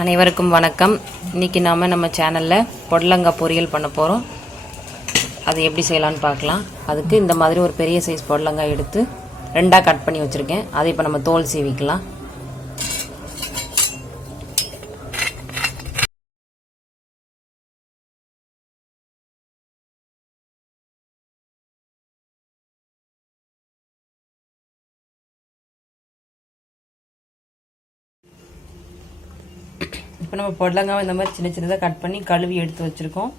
அனைவருக்கும் வணக்கம். இன்னைக்கு நம்ம சேனலில் பொடலங்காய் பொரியல் பண்ண போகிறோம். அது எப்படி செய்யலான்னு பார்க்கலாம். அதுக்கு இந்த மாதிரி ஒரு பெரிய சைஸ் பொடலங்காய் எடுத்து ரெண்டாக கட் பண்ணி வச்சுருக்கேன். அதை இப்போ நம்ம தோல் சீவிக்கலாம். இப்போ நம்ம பொடலங்காவை இந்த மாதிரி சின்ன சின்னதாக கட் பண்ணி கழுவி எடுத்து வச்சுருக்கோம்.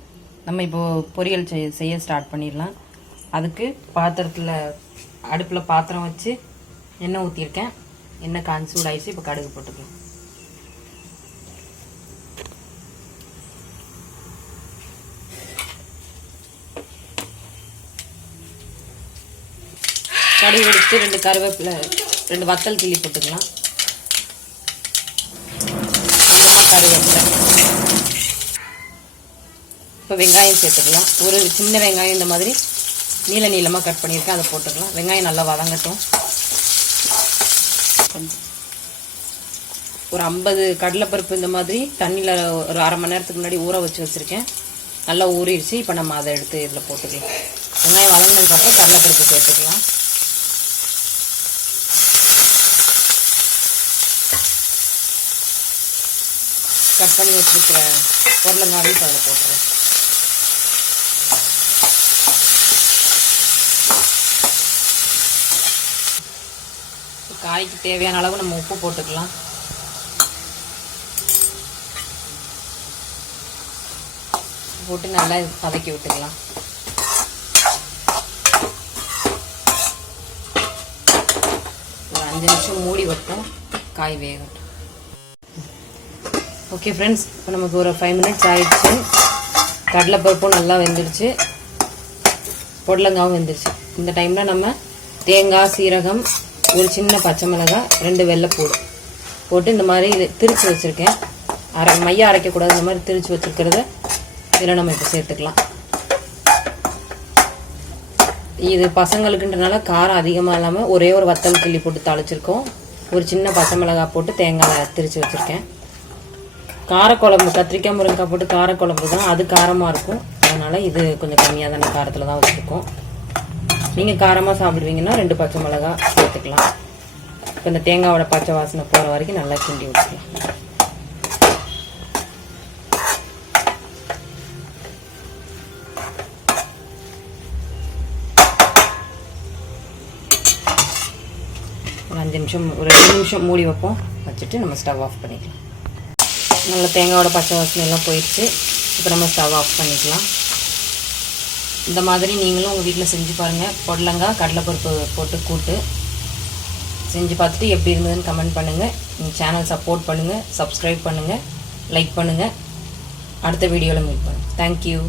நம்ம இப்போது பொரியல் செய்ய ஸ்டார்ட் பண்ணிடலாம். அதுக்கு பாத்திரத்தில் அடுப்பில் பாத்திரம் வச்சு எண்ணெய் ஊற்றிருக்கேன். எண்ணெய் காஞ்சி சூடாயிடுச்சு. இப்போ கடுகு போட்டுக்கலாம். கடுகு வெடிச்சு 2 கருவேப்பிலை 2 வத்தல் கிள்ளி போட்டுக்கலாம். கருவேப்பிலை. இப்போ வெங்காயம் சேர்த்துக்கலாம். ஒரு சின்ன வெங்காயம் இந்த மாதிரி நீளமாக கட் பண்ணியிருக்கேன். அதை போட்டுக்கலாம். வெங்காயம் நல்லா வதங்கட்டும். ஒரு 50 கடலைப்பருப்பு இந்த மாதிரி தண்ணியில் ஒரு அரை மணி நேரத்துக்கு முன்னாடி ஊற வச்சுருக்கேன். நல்லா ஊறிடுச்சு. இப்போ நம்ம அதை எடுத்து இதில் போட்டுக்கலாம். வெங்காயம் வதங்கினதுக்கப்புறம் கடலைப்பருப்பு சேர்த்துக்கலாம். கட் பண்ணி வச்சுருக்கிற பொடலங்காயும் இப்போ அதில் போட்டுறேன். காய்க்கு தேவையான அளவு நம்ம உப்பு போட்டுக்கலாம். போட்டு நல்லா வதக்கி விட்டுக்கலாம். ஒரு 5 நிமிஷம் மூடி வைப்போம். காய் வேகட்டும். ஓகே ஃப்ரெண்ட்ஸ், இப்போ நமக்கு ஒரு 5 மினிட்ஸ் ஆகிடுச்சு. கடலைப்பருப்பும் நல்லா வெந்துடுச்சு. பொடலங்காவும் வெந்துடுச்சு. இந்த டைமில் நம்ம தேங்காய், சீரகம், ஒரு சின்ன பச்சை மிளகாய், 2 வெள்ளைப்பூடு போட்டு இந்த மாதிரி இது திரிச்சு வச்சுருக்கேன். மையம் அரைக்கக்கூடாது. இந்த மாதிரி திரிச்சு வச்சுருக்கிறத இதில் நம்ம இப்போ சேர்த்துக்கலாம். இது பசங்களுக்குன்றனால காரம் அதிகமாக இல்லாமல் ஒரே ஒரு வத்தல் கிள்ளி போட்டு தாளிச்சிருக்கோம். ஒரு சின்ன பச்சை மிளகாய் போட்டு தேங்காய் திரிச்சு வச்சுருக்கேன். காரக்குழம்பு, கத்திரிக்காய் முருங்கைக்காய் போட்டு காரக்குழம்பு தான், அது காரமாக இருக்கும். அதனால் இது கொஞ்சம் கம்மியாக தான் காரத்தில் தான் வச்சுருக்கோம். நீங்கள் காரமாக சாப்பிடுவீங்கன்னா 2 பச்சை மிளகாய் சேர்த்துக்கலாம். இப்போ இந்த தேங்காயோட பச்சை வாசனை போகிற வரைக்கும் நல்லா கிண்டி விட்டுக்கலாம். ஒரு 5 நிமிஷம், ஒரு 2 நிமிஷம் மூடி வைப்போம். வச்சுட்டு நம்ம ஸ்டவ் ஆஃப் பண்ணிக்கலாம். நல்லா தேங்காயோட பச்சை வாசனை எல்லாம் போயிடுச்சு. இப்போ நம்ம ஸ்டவ் ஆஃப் பண்ணிக்கலாம். இந்த மாதிரி நீங்களும் உங்கள் வீட்டில் செஞ்சு பாருங்கள். பொடலங்காய் கடலைப்பருப்பு போட்டு கூட்டு செஞ்சு பார்த்துட்டு எப்படி இருந்ததுன்னு கமெண்ட் பண்ணுங்கள். எங்கள் சேனல் சப்போர்ட் பண்ணுங்கள், சப்ஸ்கிரைப் பண்ணுங்கள், லைக் பண்ணுங்கள். அடுத்த வீடியோவில் மீட் பண்ணுங்கள். தேங்க்யூ.